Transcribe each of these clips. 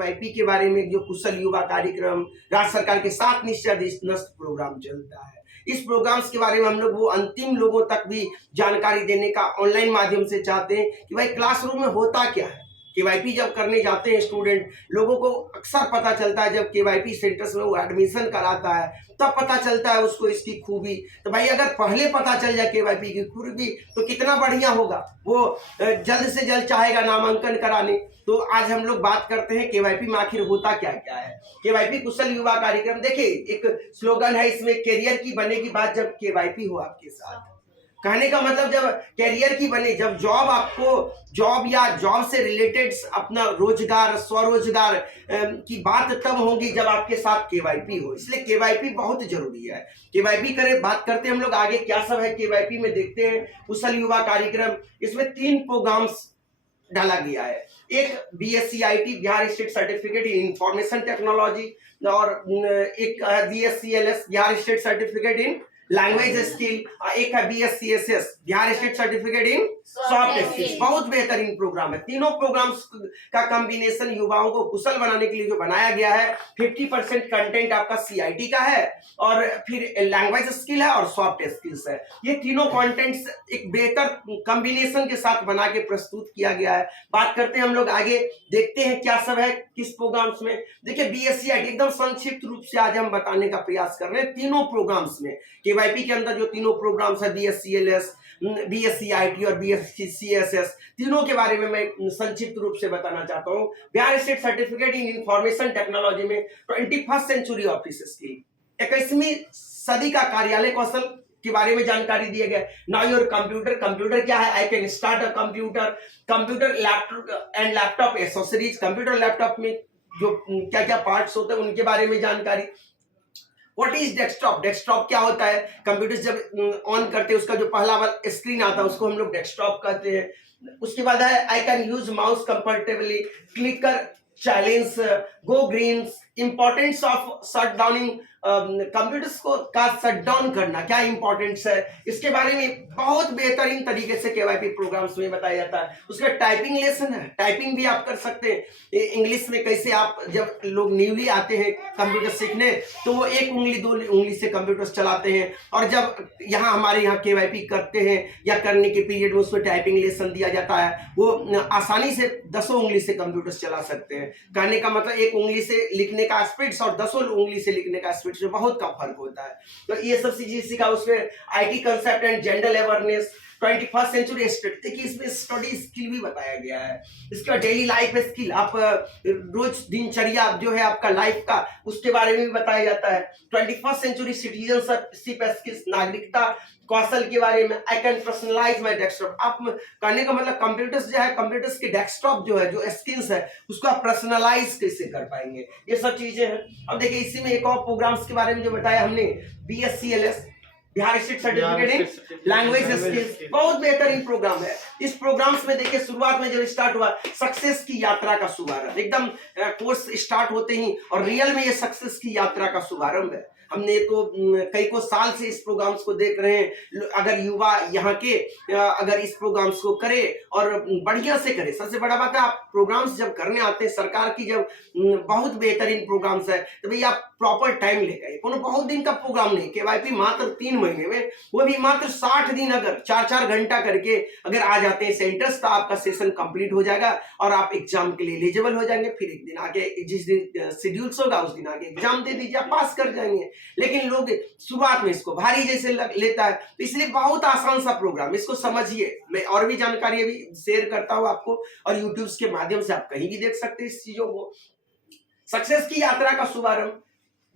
KYP के बारे में जो कुशल युवा कार्यक्रम राज्य सरकार के 7 निश्चय अधीनस्थ प्रोग्राम चलता है। इस प्रोग्राम्स के बारे में हम लोग वो अंतिम लोगों तक भी जानकारी देने का ऑनलाइन माध्यम से चाहते हैं कि भाई क्लासरूम में होता क्या है। केवाईपी जब करने जाते हैं स्टूडेंट, लोगों को अक्सर पता चलता है जब केवाईपी सेंटर्स में वो एडमिशन कराता है तब पता चलता है उसको इसकी खूबी। तो भाई अगर पहले पता चल जाए केवाईपी की खूबी तो कितना बढ़िया होगा, वो जल्द से जल्द चाहेगा नामांकन कराने। तो आज हम लोग बात करते हैं केवाईपी में आखिर होता क्या क्या है। केवाईपी कुशल युवा कार्यक्रम, देखिए एक स्लोगन है इसमें, कैरियर की बनेगी बात जब केवाईपी हो आपके साथ। कहने का मतलब जब कैरियर की बने, जब जॉब आपको जॉब या जॉब से रिलेटेड अपना रोजगार स्वरोजगार की बात तब होगी जब आपके साथ केवाईपी हो। इसलिए केवाईपी बहुत जरूरी है। केवाईपी करें बात करते हैं हम लोग आगे क्या सब है केवाईपी में, देखते हैं कुशल युवा कार्यक्रम। इसमें 3 प्रोग्राम्स डाला गया है। एक BSc-IT Bihar state certificate in information technology और एक BSc-LS Bihar state certificate in language skill, एक है BSc-SS Bihar state certificate in soft skills. बहुत बेहतरीन प्रोग्राम है। तीनों प्रोग्राम्स का कॉम्बिनेशन युवाओं को कुशल बनाने के लिए जो बनाया गया है। 50% कंटेंट आपका CIT का है और फिर लैंग्वेज स्किल है और सॉफ्ट स्किल्स है। ये तीनों कंटेंट्स एक बेहतर कॉम्बिनेशन के साथ बना के प्रस्तुत किया गया है। बात करते हैं हम लोग आगे, देखते हैं क्या सब है किस प्रोग्राम्स में। देखिए BSc-IT एकदम संक्षिप्त रूप से आज हम बताने का प्रयास कर रहे हैं। तीनों प्रोग्राम्स में केवाईपी के अंदर जो तीनों प्रोग्राम्स है BSc-LS, BSc-IT और BSc-SS, तीनों के बारे में मैं संक्षिप्त रूप से बताना चाहता हूँ। Bihar state certificate in information technology में 21st सेंचुरी ऑफिस स्किल, 21वीं सदी का कार्यालय कौशल के बारे में जानकारी दिया गया। नाउ योर कंप्यूटर, कंप्यूटर क्या है, I can start a computer, computer laptop and laptop accessories, computer laptop में जो क्या क्या पार्ट्स होते हैं उनके बारे में जानकारी। व्हाट इज डेस्कटॉप, डेस्कटॉप क्या होता है, कंप्यूटर जब ऑन करते हैं उसका जो पहला वाला स्क्रीन आता है उसको हम लोग डेस्कटॉप कहते हैं। उसके बाद है I can use mouse comfortably, clicker challenge, go green, importance of shut Downing, computers को का शट डाउन करना क्या इंपॉर्टेंस है, इसके बारे में बहुत बेहतरीन तरीके से केवाईपी प्रोग्राम्स में बताया जाता है। उसका टाइपिंग लेसन है, टाइपिंग भी आप कर सकते हैं। इंग्लिश में कैसे आप जब लोग न्यूली आते हैं कंप्यूटर सीखने तो वो 1 उंगली 2 उंगली से कंप्यूटर चलाते हैं, और जब यहाँ हमारे यहाँ केवाईपी करते हैं या करने के पीरियड में उसमें टाइपिंग लेसन दिया जाता है, वो आसानी से 10 उंगली से कंप्यूटर चला सकते हैं। कहने का मतलब 1 उंगली से लिखने का स्पीड और 10 उंगली से लिखने का स्पीड में बहुत कम फर्क होता है। तो ये सब चीजें सीखा। उसमें IT concept and gender awareness, 21st century देखिए इसमें स्टडी स्किल भी बताया गया है। इसका डेली लाइफ स्किल, आप रोज दिनचर्या जो है आपका लाइफ का उसके बारे में भी बताया जाता है। 21st सेंचुरी सिटीजनशिप स्किल्स, नागरिकता कौशल के बारे में। I can personalise my desktop, आप कहने का मतलब कंप्यूटर्स जो है, कंप्यूटर्स के डेस्कटॉप जो है, जो स्किल्स है उसको आप पर्सनलाइज कैसे कर पाएंगे, ये सब चीजें हैं। अब देखिए इसी में एक और प्रोग्राम्स के बारे में जो बताया हमने, BSc-LS Bihar state certificate in language skills, बहुत बेहतरीन प्रोग्राम है। इस प्रोग्राम्स में देखिए शुरुआत में जब स्टार्ट हुआ, सक्सेस की यात्रा का शुभारंभ, एकदम कोर्स स्टार्ट होते ही और रियल में ये सक्सेस की यात्रा का शुभारंभ है। हमने तो कई को साल से इस प्रोग्राम्स को देख रहे हैं। अगर युवा यहाँ के अगर इस प्रोग्राम्स को करे और बढ़िया से करे, सबसे बड़ा बात है आप प्रोग्राम्स जब करने आते हैं सरकार की, जब बहुत बेहतरीन प्रोग्राम्स है तो भैया आप प्रॉपर टाइम लेगा। कोनो बहुत दिन का प्रोग्राम नहीं, केवाईपी मात्र 3 महीने में, वो भी मात्र 60 दिन अगर 4-4 घंटा करके अगर आ जाते हैं सेंटर्स तो आपका सेशन कंप्लीट हो जाएगा और आप एग्जाम के लिए एलिजिबल हो जाएंगे। फिर एक दिन आगे जिस दिन शेड्यूल्स होगा उस दिन आगे एग्जाम दे दीजिए, आप पास कर जाएंगे। लेकिन लोग शुरुआत में इसको भारी जैसे लेता है, तो इसलिए बहुत आसान सा प्रोग्राम, इसको समझिए। मैं और भी जानकारी अभी शेयर करता हूँ आपको, और यूट्यूब के माध्यम से आप कहीं भी देख सकते हैं इस चीजों को। सक्सेस की यात्रा का शुभारंभ,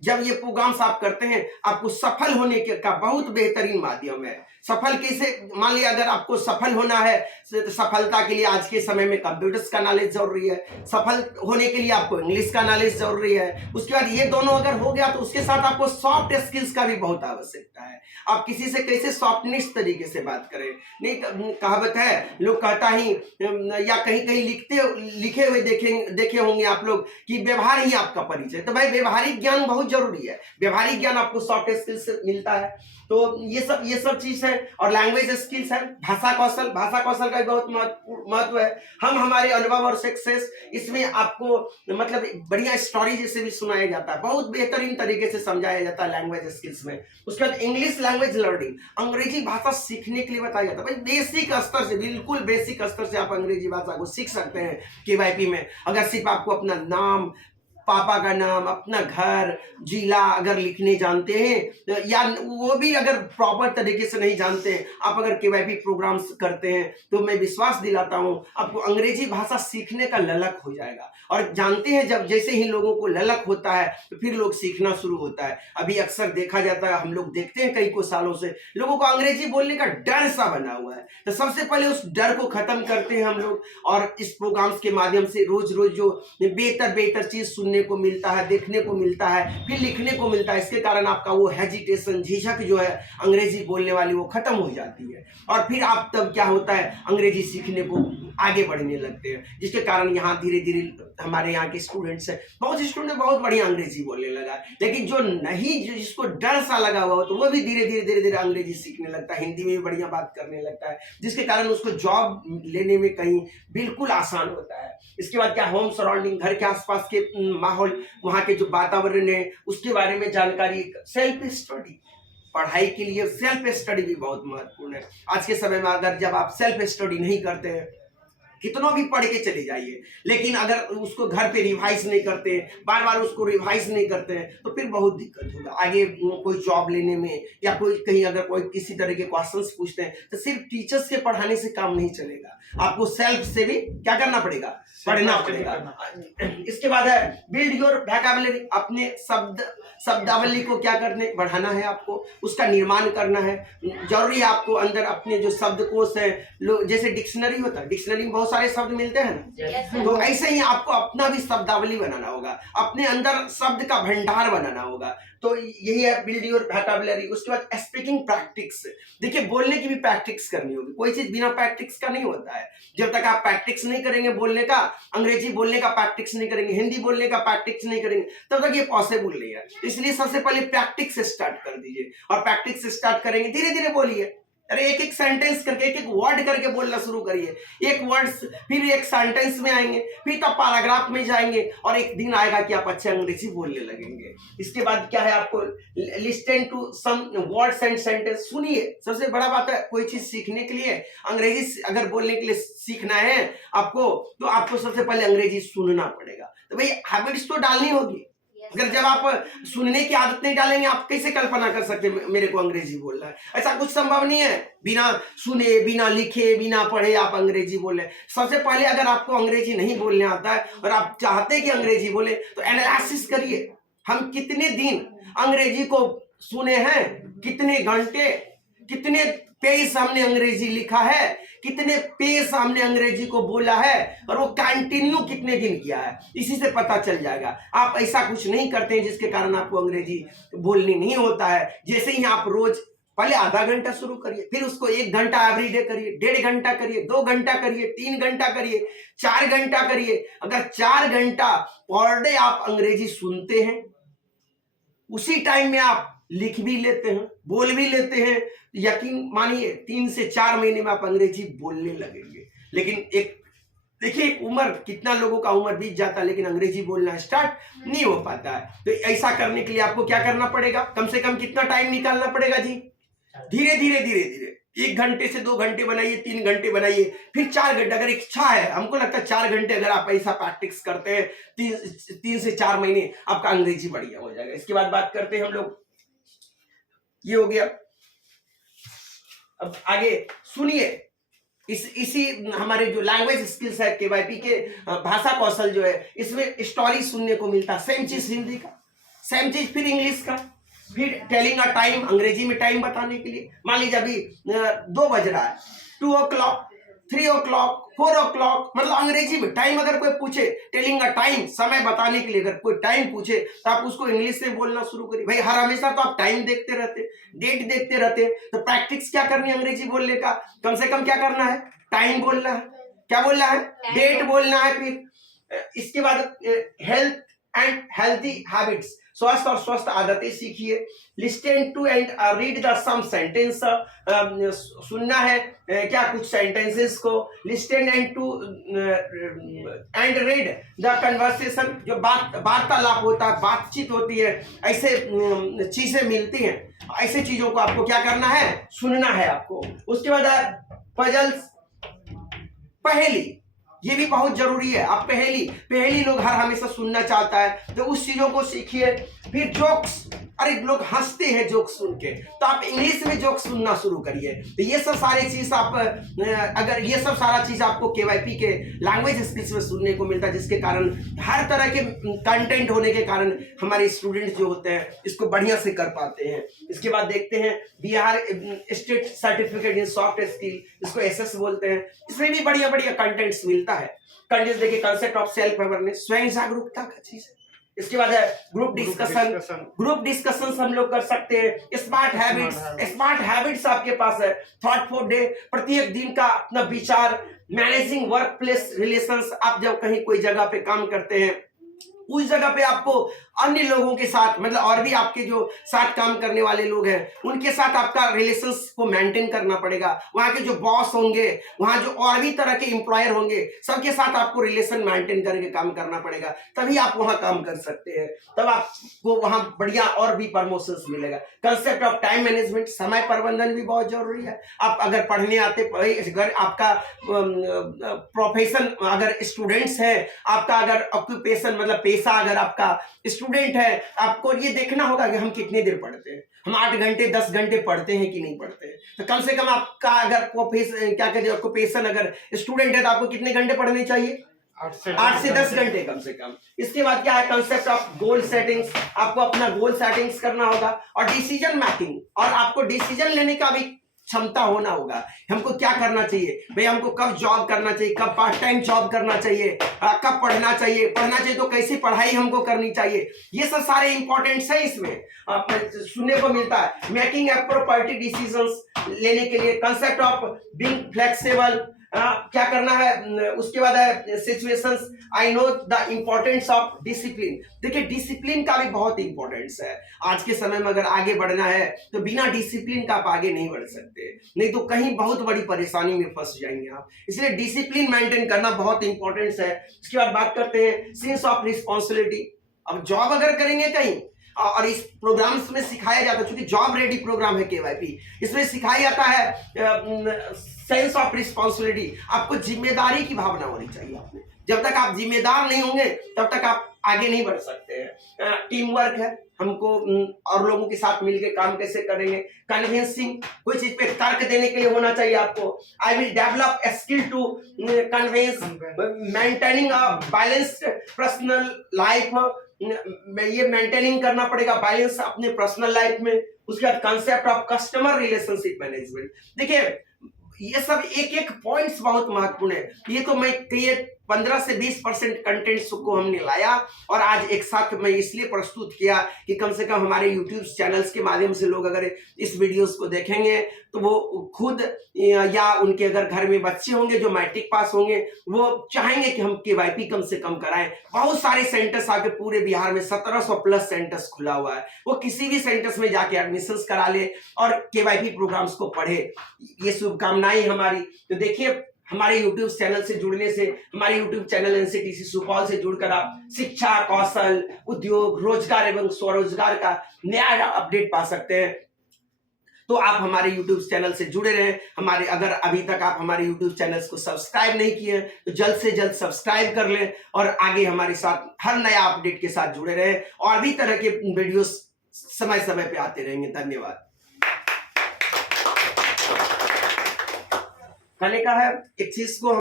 जब ये प्रोग्राम्स आप करते हैं आपको सफल होने का बहुत बेहतरीन माध्यम है। सफल कैसे, मान लिया अगर आपको सफल होना है तो सफलता के लिए आज के समय में कंप्यूटर्स का नॉलेज जरूरी है, सफल होने के लिए आपको इंग्लिश का नॉलेज जरूरी है। उसके बाद ये दोनों अगर हो गया तो उसके साथ आपको सॉफ्ट स्किल्स का भी बहुत आवश्यकता है। आप किसी से कैसे सॉफ्टनेस तरीके से बात करें, नहीं कहावत है, लोग कहता ही या कहीं कहीं लिखे हुए देखे होंगे आप लोग कि व्यवहार ही आपका परिचय। तो भाई व्यवहारिक ज्ञान बहुत जरूरी है। व्यवहारिक ज्ञान आपको सॉफ्ट स्किल्स से मिलता है। तो ये सब चीज है। और लैंग्वेज स्किल्स है, भाषा कौशल का भी बहुत महत्व है। हम हमारे अनुभव और सक्सेस इसमें आपको मतलब बढ़िया स्टोरी जैसे भी सुनाया जाता है, बहुत बेहतरीन तरीके से समझाया जाता है लैंग्वेज स्किल्स में। उसके बाद इंग्लिश लैंग्वेज लर्निंग, अंग्रेजी भाषा सीखने के लिए बताया जाता है। भाई बेसिक स्तर से, बिल्कुल बेसिक स्तर से आप अंग्रेजी भाषा को सीख सकते हैं केवाईपी में। अगर सिर्फ आपको अपना नाम, पापा का नाम, अपना घर, जिला अगर लिखने जानते हैं, या वो भी अगर प्रॉपर तरीके से नहीं जानते हैं, आप अगर केवाईपी प्रोग्राम्स करते हैं, तो मैं विश्वास दिलाता हूं आपको अंग्रेजी भाषा सीखने का ललक हो जाएगा। और जानते हैं जब जैसे ही लोगों को ललक होता है तो फिर लोग सीखना शुरू होता है। अभी अक्सर देखा जाता है, हम लोग देखते हैं कई कुछ सालों से लोगों को अंग्रेजी बोलने का डर सा बना हुआ है। तो सबसे पहले उस डर को खत्म करते हैं हम लोग, और इस प्रोग्राम्स के माध्यम से रोज रोज जो बेहतर चीज सुनने को मिलता है, देखने को मिलता है, फिर लिखने को मिलता है। इसके कारण आपका वो हेजिटेशन, झिझक जो है अंग्रेजी बोलने वाली, वो खत्म हो जाती है। और फिर आप तब क्या होता है, अंग्रेजी सीखने को आगे बढ़ने लगते हैं, जिसके कारण यहाँ धीरे धीरे हमारे यहाँ के स्टूडेंट्स हैं, बहुत स्टूडेंट बहुत बढ़िया अंग्रेजी बोलने लगा। लेकिन जो नहीं, जिसको डर सा लगा हुआ हो, तो वो भी धीरे धीरे अंग्रेजी सीखने लगता है, हिंदी में भी बढ़िया बात करने लगता है, जिसके कारण उसको जॉब लेने में कहीं बिल्कुल आसान होता है। इसके बाद क्या, होम सराउंडिंग, घर के आसपास के माहौल, वहाँ के जो वातावरण है उसके बारे में जानकारी। सेल्फ स्टडी, पढ़ाई के लिए सेल्फ स्टडी भी बहुत महत्वपूर्ण है। आज के समय में अगर जब आप सेल्फ स्टडी नहीं करते हैं, कितना भी पढ़ के चले जाइए, लेकिन अगर उसको घर पे रिवाइज नहीं करते, बार बार उसको रिवाइज नहीं करते हैं, तो फिर बहुत दिक्कत होगा आगे कोई जॉब लेने में, या कोई कहीं अगर कोई किसी तरह के क्वेश्चंस पूछते हैं, तो सिर्फ टीचर्स के पढ़ाने से काम नहीं चलेगा, आपको सेल्फ से भी क्या करना पड़ेगा, पढ़ना पड़ेगा। इसके बाद है बिल्ड योर वोकैबुलरी, अपने शब्दावली को क्या करने, बढ़ाना है आपको, उसका निर्माण करना है। जरूरी है आपको अंदर अपने जो शब्दकोश है, जैसे डिक्शनरी होता है, डिक्शनरी में बहुत सारे शब्द मिलते हैं ना, तो ऐसे ही आपको अपना भी शब्दावली बनाना होगा, अपने अंदर शब्द का भंडार बनाना होगा। तो यही है बिल्ड योर वोकैबुलरी। उसके बाद स्पीकिंग प्रैक्टिस, देखिए बोलने की भी प्रैक्टिस करनी होगी, कोई चीज बिना प्रैक्टिस का नहीं होता है। जब तक आप प्रैक्टिस नहीं करेंगे बोलने का, अंग्रेजी बोलने का प्रैक्टिस नहीं करेंगे, हिंदी बोलने का प्रैक्टिस नहीं करेंगे, तब तक ये पॉसिबल नहीं है। इसलिए सबसे पहले प्रैक्टिस स्टार्ट कर दीजिए, और प्रैक्टिस स्टार्ट करेंगे धीरे धीरे बोलिए। अरे एक एक सेंटेंस करके, एक एक वर्ड करके बोलना शुरू करिए, एक वर्ड फिर एक सेंटेंस में आएंगे, फिर तब पैराग्राफ में जाएंगे, और एक दिन आएगा कि आप अच्छे अंग्रेजी बोलने लगेंगे। इसके बाद क्या है, आपको listen to some words and sentence, सुनिए। सबसे बड़ा बात है, कोई चीज सीखने के लिए, अंग्रेजी अगर बोलने के लिए सीखना है आपको, तो आपको सबसे पहले अंग्रेजी सुनना पड़ेगा। तो भाई हैबिट्स तो डालनी होगी। अगर जब आप सुनने की आदत नहीं डालेंगे, आप कैसे कल्पना कर सकते मेरे को अंग्रेजी बोलना है? ऐसा कुछ संभव नहीं है। बिना सुने, बिना लिखे, बिना पढ़े आप अंग्रेजी बोले। सबसे पहले अगर आपको अंग्रेजी नहीं बोलने आता है और आप चाहते कि अंग्रेजी बोले, तो एनालिसिस करिए, हम कितने दिन अंग्रेजी को सुने हैं, कितने घंटे, कितने पेज हमने अंग्रेजी लिखा है, कितने पेज हमने अंग्रेजी को बोला है, और वो कंटिन्यू कितने दिन किया है, इसी से पता चल जाएगा। आप ऐसा कुछ नहीं करते हैं जिसके कारण आपको अंग्रेजी बोलनी नहीं होता है। जैसे ही आप रोज पहले आधा घंटा शुरू करिए, फिर उसको 1 घंटा एवरीडे करिए, 1.5 घंटा करिए, 2 घंटा करिए, 3 घंटा करिए, 4 घंटा करिए। अगर 4 घंटा पर डे आप अंग्रेजी सुनते हैं, उसी टाइम में आप लिख भी लेते हैं, बोल भी लेते हैं, यकीन मानिए 3 से 4 महीने में आप अंग्रेजी बोलने लगेंगे। लेकिन एक देखिए, उम्र, कितना लोगों का उम्र बीत जाता है लेकिन अंग्रेजी बोलना स्टार्ट नहीं हो पाता है। तो ऐसा करने के लिए आपको क्या करना पड़ेगा, कम से कम कितना टाइम निकालना पड़ेगा जी? धीरे धीरे 1 घंटे से 2 घंटे बनाइए, 3 घंटे बनाइए, फिर 4 घंटे। अगर इच्छा है, हमको लगता है 4 घंटे अगर आप ऐसा प्रैक्टिस करते हैं, 3 से 4 महीने आपका अंग्रेजी बढ़िया हो जाएगा। इसके बाद बात करते हैं हम लोग, ये हो गया। अब आगे सुनिए, इसी हमारे जो लैंग्वेज स्किल्स है केवाईपी के, भाषा कौशल जो है, इसमें स्टोरी सुनने को मिलता है। सेम चीज हिंदी का, सेम चीज फिर इंग्लिश का, फिर टेलिंग अ टाइम, अंग्रेजी में टाइम बताने के लिए। मान लीजिए अभी 2 बज रहा है, 2 o'clock, 3 o'clock, 4 o'clock, मतलब अंग्रेजी में टाइम अगर कोई पूछे, टेलिंग अ टाइम, समय बताने के लिए अगर कोई टाइम पूछे, तो आप उसको इंग्लिश में बोलना शुरू करिए। भाई हर हमेशा तो आप टाइम देखते रहते, डेट देखते रहते, तो प्रैक्टिस क्या करनी है अंग्रेजी बोलने का? कम से कम क्या करना है, टाइम बोलना है, क्या बोलना है, डेट बोलना है। फिर इसके बाद हेल्थ एंड हेल्थी हैबिट्स, स्वस्थ और स्वस्थ आदतें सीखिए। Listen to and read the some sentence, सुनना है क्या कुछ सेंटेंसेस को। Listen and to and read the conversation, जो वार्तालाप होता है, बातचीत होती है, ऐसे चीजें मिलती हैं, ऐसे चीजों को आपको क्या करना है, सुनना है आपको। उसके बाद पजल्स, पहेली, ये भी बहुत जरूरी है। आप पहेली लोग हर हमेशा सुनना चाहता है, तो उस चीजों को सीखिए। फिर जोक्स, अरे लोग हंसते हैं जोक्स सुन के, तो आप इंग्लिश में जोक्स सुनना शुरू करिए। तो ये सब सारी चीज आप अगर ये सब सारा चीज आपको केवाईपी के लैंग्वेज स्किल्स में सुनने को मिलता है, जिसके कारण हर तरह के कंटेंट होने के कारण हमारे स्टूडेंट्स जो होते हैं इसको बढ़िया से कर पाते हैं। इसके बाद देखते हैं Bihar state certificate in soft skill, इसको एसएस बोलते हैं। इसमें भी बढ़िया बढ़िया कंटेंट्स मिलता है। कंटेंट्स देखिए, कंसेप्ट ऑफ सेल्फ अवेयरनेस, स्वयं जागरूकता का चीज है। इसके बाद है ग्रुप डिस्कशन हम लोग कर सकते हैं। स्मार्ट हैबिट्स आपके पास है। थॉटफुल डे, प्रत्येक दिन का अपना विचार। मैनेजिंग वर्क प्लेस रिलेशंस, आप जब कहीं कोई जगह पे काम करते हैं, उस जगह पे आपको अन्य लोगों के साथ, मतलब और भी आपके जो साथ काम करने वाले लोग हैं, उनके साथ आपका रिलेशंस को मेंटेन करना पड़ेगा। वहां के जो बॉस होंगे, वहां जो और भी तरह के एम्प्लॉयर होंगे, सबके साथ आपको रिलेशन मेंटेन करके काम करना पड़ेगा, तभी आप वहां काम कर सकते हैं, तब आपको वहां बढ़िया और भी प्रमोशंस मिलेगा। कंसेप्ट ऑफ टाइम मैनेजमेंट, समय प्रबंधन भी बहुत जरूरी है। आप अगर पढ़ने आते, अगर आपका प्रोफेशन अगर स्टूडेंट्स है, आपका अगर ऑक्यूपेशन मतलब पेशा अगर आपका स्टूडेंट है, आपको ये देखना होगा कि हम कितनी देर पढ़ते हैं। हम 8 घंटे 10 घंटे पढ़ते हैं कि नहीं पढ़ते हैं। तो कम से कम आपका अगर क्या कहते हैं ऑक्यूपेशन अगर स्टूडेंट है, तो आपको कितने घंटे पढ़ने चाहिए? 8 से 10 घंटे कम से कम। इसके बाद क्या है, कंसेप्ट ऑफ गोल सेटिंग्स, आपको अपना गोल सेटिंग्स करना होगा। और डिसीजन मेकिंग, और आपको डिसीजन लेने का भी क्षमता होना होगा। हमको क्या करना चाहिए भाई, हमको कब जॉब करना चाहिए, कब पार्ट टाइम जॉब करना चाहिए, कब पढ़ना चाहिए तो कैसी पढ़ाई हमको करनी चाहिए, ये सब सारे इंपॉर्टेंट्स है इसमें सुनने को मिलता है। मेकिंग एप्रोप्रिएट डिसीजंस लेने के लिए, कंसेप्ट ऑफ बीइंग फ्लेक्सिबल, क्या करना है। उसके बाद है situations, I know the importance of discipline. देखिए डिसिप्लिन का भी बहुत इंपॉर्टेंस है। आज के समय में अगर आगे बढ़ना है तो बिना डिसिप्लिन का आप आगे नहीं बढ़ सकते, नहीं तो कहीं बहुत बड़ी परेशानी में फंस जाएंगे आप। इसलिए डिसिप्लिन मेंटेन करना बहुत इंपॉर्टेंस है। इसके बाद बात करते हैं सेंस ऑफ रिस्पॉन्सिबिलिटी। अब जॉब अगर करेंगे कहीं, और इस प्रोग्राम्स में सिखाया जाता है, क्योंकि जॉब रेडी प्रोग्राम है केवाईपी, इसमें सिखाया जाता है सेंस ऑफ रिस्पॉन्सिबिलिटी। आपको जिम्मेदारी की भावना होनी चाहिए आपने। जब तक आप जिम्मेदार नहीं होंगे तब तक आप आगे नहीं बढ़ सकते हैं। टीम वर्क है, हमको और लोगों के साथ मिलकर काम कैसे करेंगे। कन्विंसिंग, कोई चीज पे तर्क देने के लिए होना चाहिए आपको। I will develop a skill to convince, maintaining a balanced personal life, ये मेंटेनिंग करना पड़ेगा बैलेंस अपने पर्सनल लाइफ में। उसके बाद concept of customer relationship management. देखिए ये सब एक एक पॉइंट्स बहुत महत्वपूर्ण है। ये तो मैं 15 से 20% कंटेंट्स को हमने लाया और आज एक साथ मैं इसलिए प्रस्तुत किया कि कम से कम हमारे यूट्यूब चैनल्स के माध्यम से लोग अगर इस वीडियोस को देखेंगे तो वो खुद या उनके अगर घर में बच्चे होंगे जो मैट्रिक पास होंगे, वो चाहेंगे कि हम केवाईपी कम से कम कराएं। बहुत सारे सेंटर्स आके पूरे बिहार में 1700 प्लस सेंटर्स खुला हुआ है, वो किसी भी सेंटर्स में जाके एडमिशन करा ले और केवाईपी प्रोग्राम्स को पढ़े। ये शुभकामनाएं हमारी। तो देखिए हमारे YouTube चैनल से जुड़ने से, हमारे YouTube चैनल एनसीटीसी सुपौल से जुड़कर आप शिक्षा, कौशल, उद्योग, रोजगार एवं स्वरोजगार का नया अपडेट पा सकते हैं। तो आप हमारे YouTube चैनल से जुड़े रहें। हमारे अगर अभी तक आप हमारे YouTube चैनल्स को सब्सक्राइब नहीं किए तो जल्द से जल्द सब्सक्राइब कर लें और आगे हमारे साथ हर नया अपडेट के साथ जुड़े रहें। और भी तरह के वीडियोस समय समय पे आते रहेंगे। धन्यवाद। कहने का है एक चीज को